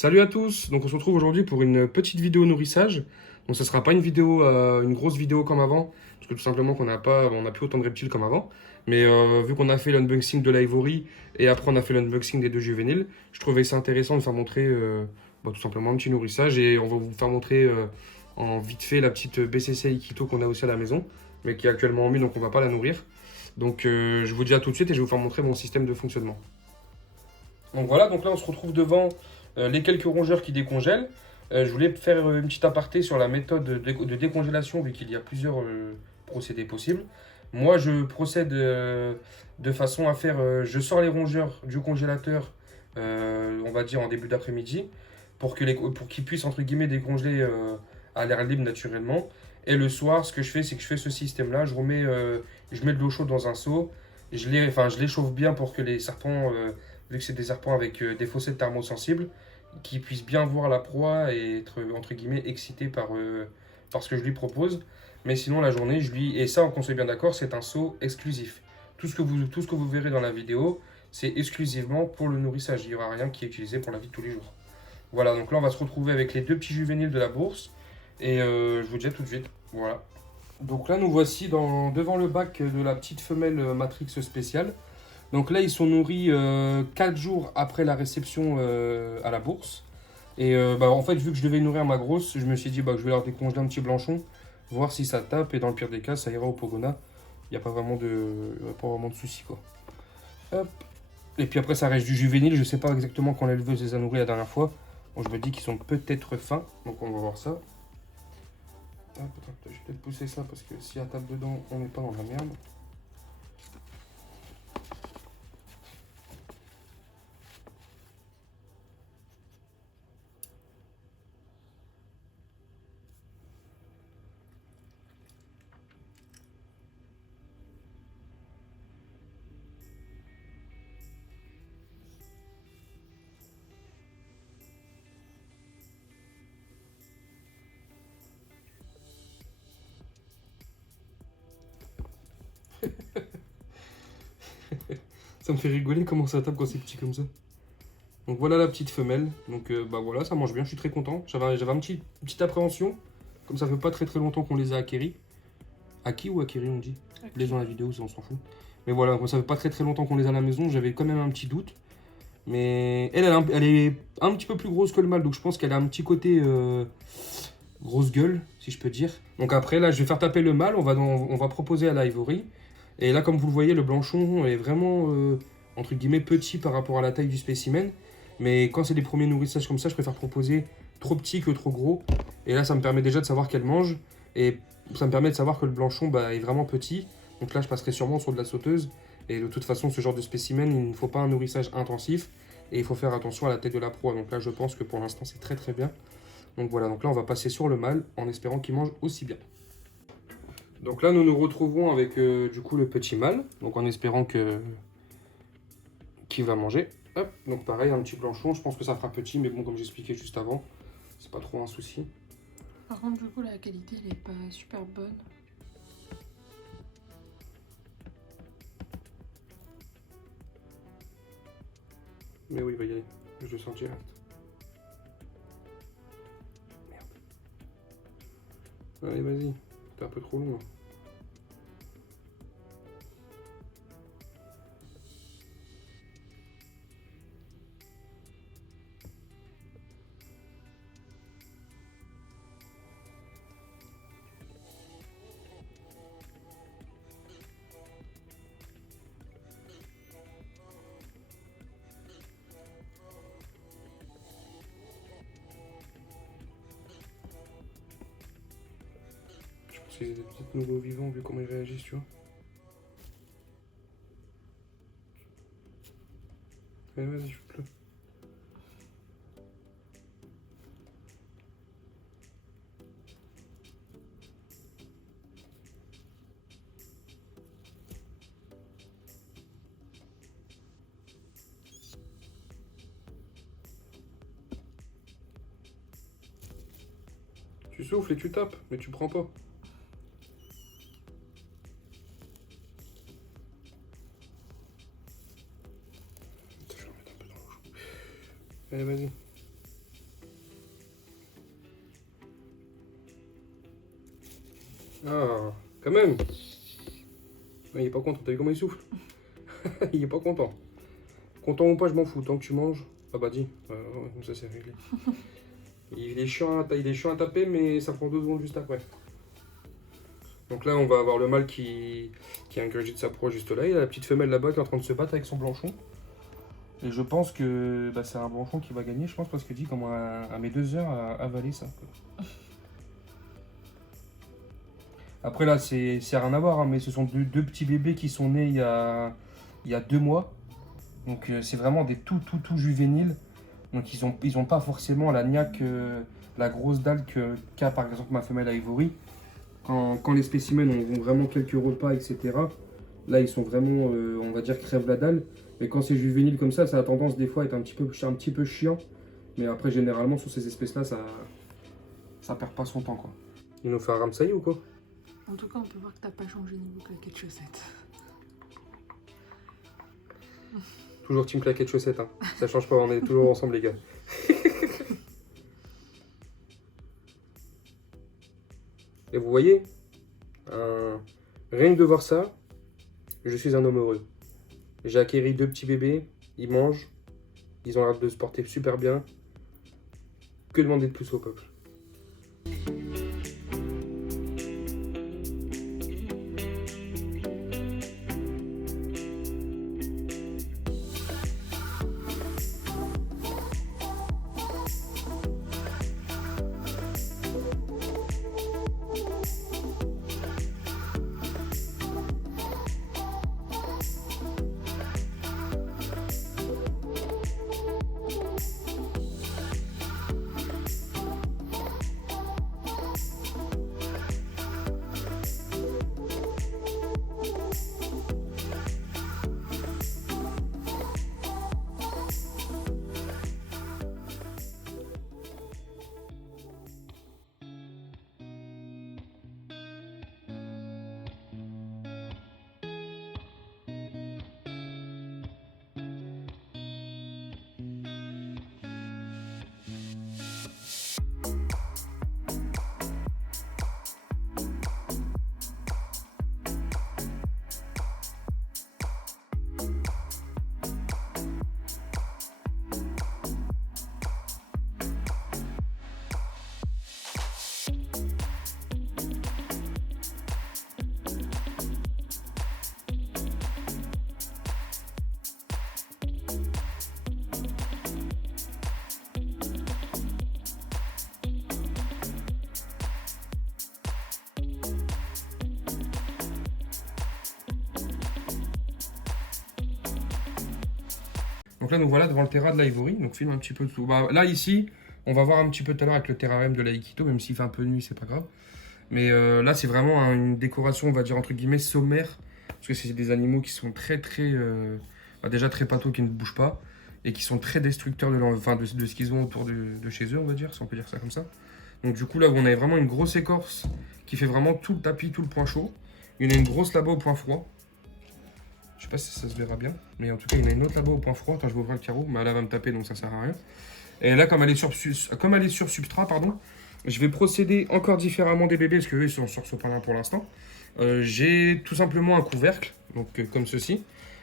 Salut à tous, donc on se retrouve aujourd'hui pour une petite vidéo nourrissage. Donc ça sera pas une vidéo, une grosse vidéo comme avant, parce que tout simplement on n'a plus autant de reptiles comme avant. Mais vu qu'on a fait l'unboxing de l'Ivory et après on a fait l'unboxing des deux juvéniles, je trouvais ça intéressant de faire montrer tout simplement un petit nourrissage et on va vous faire montrer en vite fait la petite BCC Ikito qu'on a aussi à la maison, mais qui est actuellement en mue donc on va pas la nourrir. Donc je vous dis à tout de suite et je vais vous faire montrer mon système de fonctionnement. Donc voilà, donc là on se retrouve devant les quelques rongeurs qui décongèlent. Je voulais faire une petite aparté sur la méthode de décongélation vu qu'il y a plusieurs procédés possibles. Moi je procède de façon à faire, je sors les rongeurs du congélateur, on va dire en début d'après-midi, pour qu'ils puissent entre guillemets décongeler à l'air libre naturellement. Et le soir, ce que je fais, c'est que je fais ce système-là, je mets de l'eau chaude dans un seau, je les chauffe bien pour que les serpents vu que c'est des serpents avec des fossettes thermosensibles, qui puissent bien voir la proie et être entre guillemets excités par ce que je lui propose. Mais sinon, la journée, et ça, on soit bien d'accord, c'est un seau exclusif. Tout ce que vous verrez dans la vidéo, c'est exclusivement pour le nourrissage. Il n'y aura rien qui est utilisé pour la vie de tous les jours. Voilà, donc là, on va se retrouver avec les deux petits juvéniles de la bourse. Et je vous dis à tout de suite. Voilà. Donc là, nous voici devant le bac de la petite femelle Matrix spéciale. Donc là, ils sont nourris 4 jours après la réception à la bourse. Et en fait, vu que je devais nourrir ma grosse, je me suis dit que je vais leur décongeler un petit blanchon, voir si ça tape. Et dans le pire des cas, ça ira au Pogona. Il n'y a pas vraiment de soucis, quoi. Hop. Et puis après, ça reste du juvénile. Je sais pas exactement quand l'éleveuse les a nourris la dernière fois. Bon, je me dis qu'ils sont peut-être fins. Donc on va voir ça. Hop, attends, je vais peut-être pousser ça parce que si elle tape dedans, on n'est pas dans la merde. Ça me fait rigoler comment ça tape quand c'est petit comme ça. Donc voilà la petite femelle. Donc voilà, ça mange bien, je suis très content. J'avais une petite appréhension. Comme ça fait pas très très longtemps qu'on les a acquéris. Acquis ou acquéris on dit. Les dans la vidéo, ça on s'en fout. Mais voilà, comme ça fait pas très très longtemps qu'on les a à la maison, j'avais quand même un petit doute. Mais elle est un petit peu plus grosse que le mâle, donc je pense qu'elle a un petit côté grosse gueule, si je peux dire. Donc après, là, je vais faire taper le mâle, on va proposer à l'Ivory. Et là, comme vous le voyez, le blanchon est vraiment, entre guillemets, petit par rapport à la taille du spécimen. Mais quand c'est des premiers nourrissages comme ça, je préfère proposer trop petit que trop gros. Et là, ça me permet déjà de savoir qu'elle mange. Et ça me permet de savoir que le blanchon est vraiment petit. Donc là, je passerai sûrement sur de la sauteuse. Et de toute façon, ce genre de spécimen, il ne faut pas un nourrissage intensif. Et il faut faire attention à la tête de la proie. Donc là, je pense que pour l'instant, c'est très très bien. Donc voilà, donc là, on va passer sur le mâle en espérant qu'il mange aussi bien. Donc là, nous nous retrouvons avec du coup le petit mâle. Donc en espérant qu'il va manger. Hop, donc pareil, un petit blanchon. Je pense que ça fera petit, mais bon, comme j'expliquais juste avant, c'est pas trop un souci. Par contre, du coup, la qualité, elle est pas super bonne. Mais oui, il va y aller. Je le sens direct. Merde. Allez, vas-y. T'es un peu trop long, là. Je pense qu'ils étaient peut-être nouveaux vivants vu comment ils réagissent, tu vois. Allez, vas-y, shoot-le. Tu souffles et tu tapes, mais tu prends pas. Je vais en mettre un peu dans l'eau. Allez, vas-y. Ah, quand même. Il est pas content, t'as vu comment il souffle? Il est pas content. Content ou pas, je m'en fous, tant que tu manges. Ah bah dis, ouais, comme ça c'est réglé. Il est chiant à taper, mais ça prend 2 secondes juste après. Donc là, on va avoir le mâle qui ingurgite sa proie juste là. Il y a la petite femelle là-bas qui est en train de se battre avec son blanchon. Et je pense que c'est un blanchon qui va gagner, je pense, parce que dit comment à mes 2 heures à avaler ça. Après là, c'est rien à voir, hein, mais ce sont deux petits bébés qui sont nés il y a 2 mois. Donc c'est vraiment des tout juvéniles. Donc ils ont pas forcément la niaque, la grosse dalle qu'a par exemple ma femelle à Ivory. Quand les spécimens ont vraiment quelques repas, etc. Là ils sont vraiment, on va dire, crève la dalle. Mais quand c'est juvénile comme ça a tendance des fois à être un petit peu chiant. Mais après généralement sur ces espèces-là, ça perd pas son temps quoi. Il nous fait un ramsaï ou quoi? En tout cas, on peut voir que t'as pas changé niveau claquettes chaussettes. Toujours team claquettes chaussettes, hein. Ça change pas, on est toujours ensemble les gars. Et vous voyez, rien que de voir ça, je suis un homme heureux. J'ai acquéri 2 petits bébés, ils mangent, ils ont l'air de se porter super bien. Que demander de plus au peuple? Donc là, nous voilà devant le terra de l'Ivory. Donc filme un petit peu tout. Bah, là, ici, on va voir un petit peu tout à l'heure avec le terrarium de l'Aikito, même s'il fait un peu nuit, c'est pas grave. Mais là, c'est vraiment une décoration, on va dire entre guillemets, sommaire. Parce que c'est des animaux qui sont déjà très pâteaux, qui ne bougent pas. Et qui sont très destructeurs de ce qu'ils ont autour de chez eux, on va dire, si on peut dire ça comme ça. Donc du coup, là, on a vraiment une grosse écorce qui fait vraiment tout le tapis, tout le point chaud. Il y en a une grosse là-bas au point froid. Je sais pas si ça se verra bien, mais en tout cas, il y en a une autre là-bas au point froid. Attends, je vais ouvrir le carreau, mais elle va me taper, donc ça sert à rien. Et là, comme elle est sur substrat, pardon, je vais procéder encore différemment des bébés, parce qu'eux, ils sont sur sopalin pour l'instant. J'ai tout simplement un couvercle, donc comme ceci.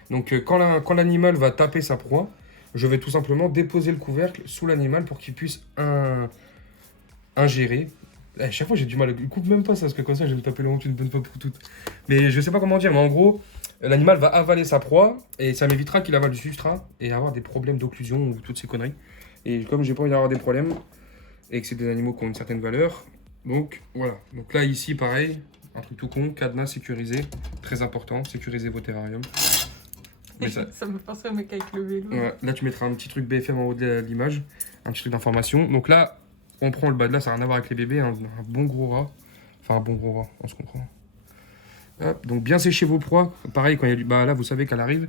Donc quand l'animal va taper sa proie, je vais tout simplement déposer le couvercle sous l'animal pour qu'il puisse ingérer. À chaque fois, j'ai du mal. Coupe même pas ça, parce que comme ça, je vais me taper le honte une bonne fois pour toutes. Mais je sais pas comment dire, mais en gros, l'animal va avaler sa proie et ça m'évitera qu'il avale du substrat et avoir des problèmes d'occlusion ou toutes ces conneries. Et comme j'ai pas envie d'avoir des problèmes et que c'est des animaux qui ont une certaine valeur, donc voilà. Donc là, ici, pareil, un truc tout con, cadenas sécurisé, très important, sécuriser vos terrariums. Mais ça me penserait au mec avec le vélo. Ouais, là, tu mettras un petit truc BFM en haut de l'image, un petit truc d'information. Donc là, on prend le bas de là, ça n'a rien à voir avec les bébés, un bon gros rat. Enfin, un bon gros rat, on se comprend. Hop, donc bien sécher vos proies. Pareil, quand il y a du... Bah là, vous savez qu'elle arrive.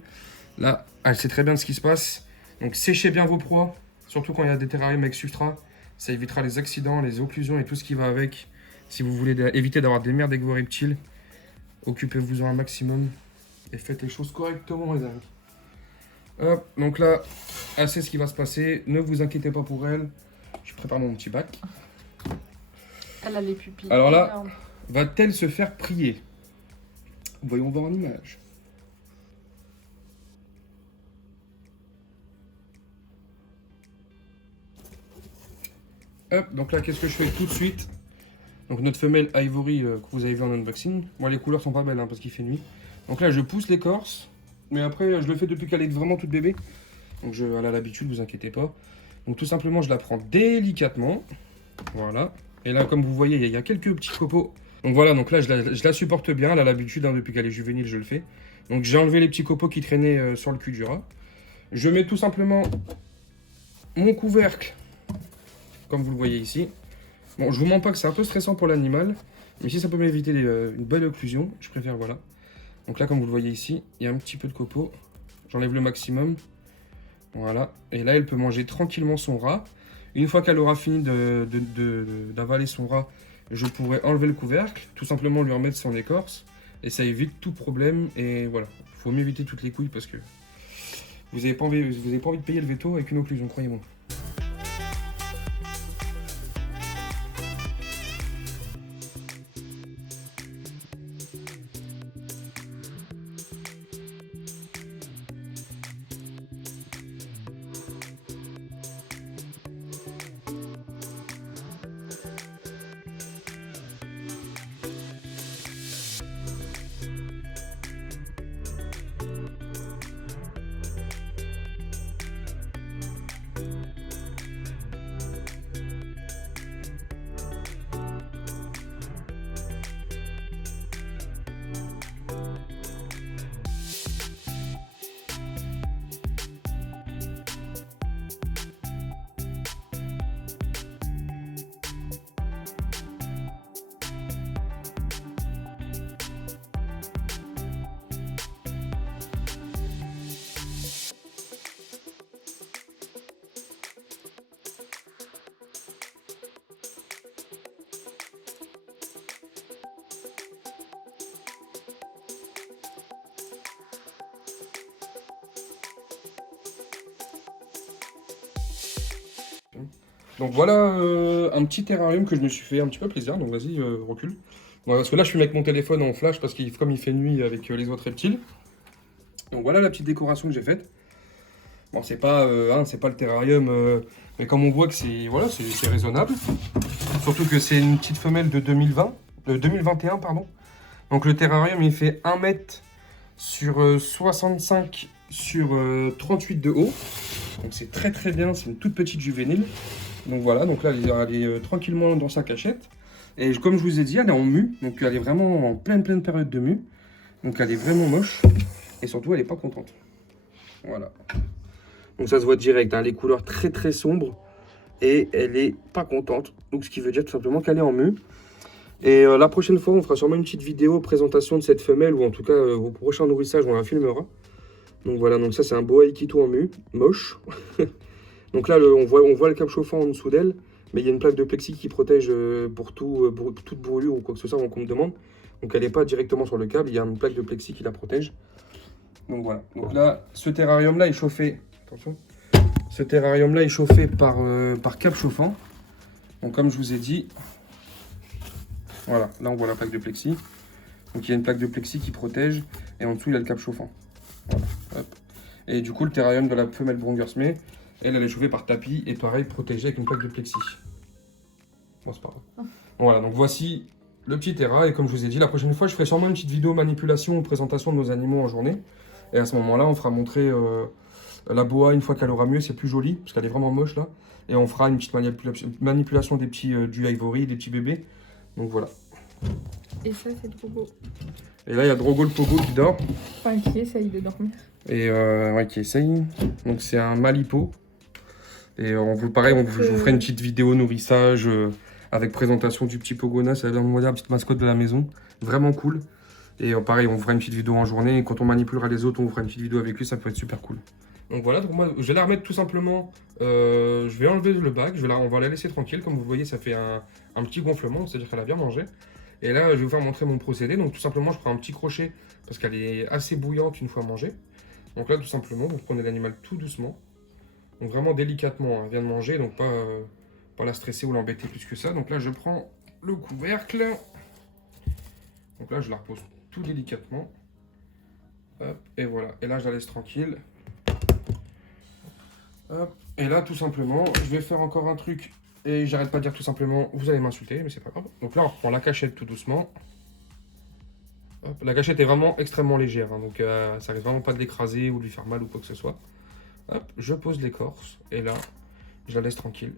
Là, elle sait très bien ce qui se passe. Donc séchez bien vos proies, surtout quand il y a des terrariums avec substrat. Ça évitera les accidents, les occlusions et tout ce qui va avec. Si vous voulez éviter d'avoir des merdes avec vos reptiles, occupez-vous-en un maximum et faites les choses correctement, les amis. Hop, donc là, elle sait ce qui va se passer. Ne vous inquiétez pas pour elle. Je prépare mon petit bac. Elle a les pupilles. Alors là, énormes. va-t-elle se faire prier? Voyons voir en image. Hop, donc là, qu'est-ce que je fais tout de suite? Donc notre femelle Ivory que vous avez vu en unboxing. Moi, les couleurs sont pas belles hein, parce qu'il fait nuit. Donc là, je pousse l'écorce. Mais après, je le fais depuis qu'elle est vraiment toute bébé. Donc elle a l'habitude, vous inquiétez pas. Donc tout simplement, je la prends délicatement. Voilà. Et là, comme vous voyez, il y a quelques petits copeaux. Donc voilà, donc là, je la supporte bien. Elle a l'habitude, hein, depuis qu'elle est juvénile, je le fais. Donc j'ai enlevé les petits copeaux qui traînaient sur le cul du rat. Je mets tout simplement mon couvercle, comme vous le voyez ici. Bon, je vous mens pas que c'est un peu stressant pour l'animal. Mais si ça peut m'éviter une bonne occlusion, je préfère, voilà. Donc là, comme vous le voyez ici, il y a un petit peu de copeaux. J'enlève le maximum. Voilà. Et là, elle peut manger tranquillement son rat. Une fois qu'elle aura fini d'avaler son rat, je pourrai enlever le couvercle, tout simplement lui remettre son écorce. Et ça évite tout problème. Et voilà. Il faut m'éviter toutes les couilles parce que vous n'avez pas envie de payer le veto avec une occlusion, croyez-moi. Donc voilà un petit terrarium que je me suis fait un petit peu plaisir, donc vas-y recule. Bon, parce que là je suis avec mon téléphone en flash parce que comme il fait nuit avec les autres reptiles. Donc voilà la petite décoration que j'ai faite. Bon c'est pas le terrarium, mais comme on voit que c'est raisonnable. Surtout que c'est une petite femelle de 2021 pardon. Donc le terrarium il fait 1 mètre sur 65 sur 38 de haut. Donc c'est très très bien, c'est une toute petite juvénile. Donc voilà, donc là elle est tranquillement dans sa cachette. Et comme je vous ai dit, elle est en mue, donc elle est vraiment en pleine période de mue. Donc elle est vraiment moche. Et surtout elle est pas contente. Voilà. Donc ça se voit direct, hein, les couleurs très très sombres. Et elle est pas contente. Donc ce qui veut dire tout simplement qu'elle est en mue. Et la prochaine fois, on fera sûrement une petite vidéo présentation de cette femelle, ou en tout cas au prochain nourrissage, on la filmera. Donc voilà, donc ça c'est un boa Ikito en mue, moche. Donc là, on voit le cap chauffant en dessous d'elle, mais il y a une plaque de plexi qui protège pour toute brûlure ou quoi que ce soit qu'on me demande. Donc elle n'est pas directement sur le câble, il y a une plaque de plexi qui la protège. Donc voilà, donc là, ce terrarium-là est chauffé, attention, ce terrarium-là est chauffé par cap chauffant. Donc comme je vous ai dit, voilà, là on voit la plaque de plexi. Donc il y a une plaque de plexi qui protège, et en dessous il y a le cap chauffant. Voilà, hop. Et du coup, le terrarium de la femelle Brongersmé, elle est chauffée par tapis et pareil, protégée avec une plaque de plexi. Bon, c'est pas grave. Voilà, donc voici le petit terra. Et comme je vous ai dit, la prochaine fois, je ferai sûrement une petite vidéo manipulation ou présentation de nos animaux en journée. Et à ce moment-là, on fera montrer la boa une fois qu'elle aura mieux. C'est plus joli, parce qu'elle est vraiment moche là. Et on fera une petite manipulation des petits, du ivory, des petits bébés. Donc voilà. Et ça, c'est Drogo. Et là, il y a Drogo le pogo qui dort. Enfin, qui essaye de dormir. Et ouais, qui essaye. Donc c'est un malipo. Et pareil, je vous ferai une petite vidéo nourrissage avec présentation du petit Pogona. Ça va être la petite mascotte de la maison. Vraiment cool. Et pareil, on vous fera une petite vidéo en journée. Et quand on manipulera les autres, on vous fera une petite vidéo avec lui. Ça peut être super cool. Donc voilà, donc moi, je vais la remettre tout simplement. Je vais enlever le bac. On va la laisser tranquille. Comme vous voyez, ça fait un petit gonflement. C'est-à-dire qu'elle a bien mangé. Et là, je vais vous faire montrer mon procédé. Donc tout simplement, je prends un petit crochet parce qu'elle est assez bouillante une fois mangée. Donc là, tout simplement, vous prenez l'animal tout doucement. Donc vraiment délicatement, hein. Elle vient de manger, donc pas la stresser ou l'embêter plus que ça. Donc là, je prends le couvercle. Donc là, je la repose tout délicatement. Hop, et voilà. Et là, je la laisse tranquille. Hop. Et là, tout simplement, je vais faire encore un truc. Et j'arrête pas de dire tout simplement, vous allez m'insulter, mais c'est pas grave. Donc là, on reprend la cachette tout doucement. Hop. La cachette est vraiment extrêmement légère, hein, donc ça risque vraiment pas de l'écraser ou de lui faire mal ou quoi que ce soit. Hop, je pose l'écorce. Et là, je la laisse tranquille.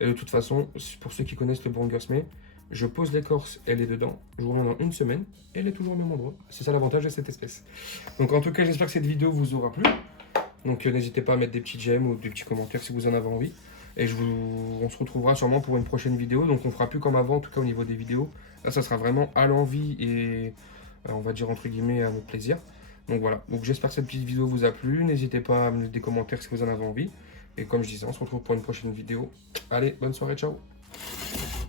Et de toute façon, pour ceux qui connaissent le Brongersmee, je pose l'écorce, elle est dedans. Je vous reviens dans une semaine, et elle est toujours au même endroit. C'est ça l'avantage de cette espèce. Donc en tout cas, j'espère que cette vidéo vous aura plu. Donc n'hésitez pas à mettre des petits j'aime ou des petits commentaires si vous en avez envie. Et on se retrouvera sûrement pour une prochaine vidéo. Donc on fera plus comme avant, en tout cas au niveau des vidéos. Là, ça sera vraiment à l'envie et on va dire entre guillemets à notre plaisir. Donc voilà. Donc j'espère que cette petite vidéo vous a plu. N'hésitez pas à me mettre des commentaires si vous en avez envie. Et comme je disais, on se retrouve pour une prochaine vidéo. Allez, bonne soirée, ciao!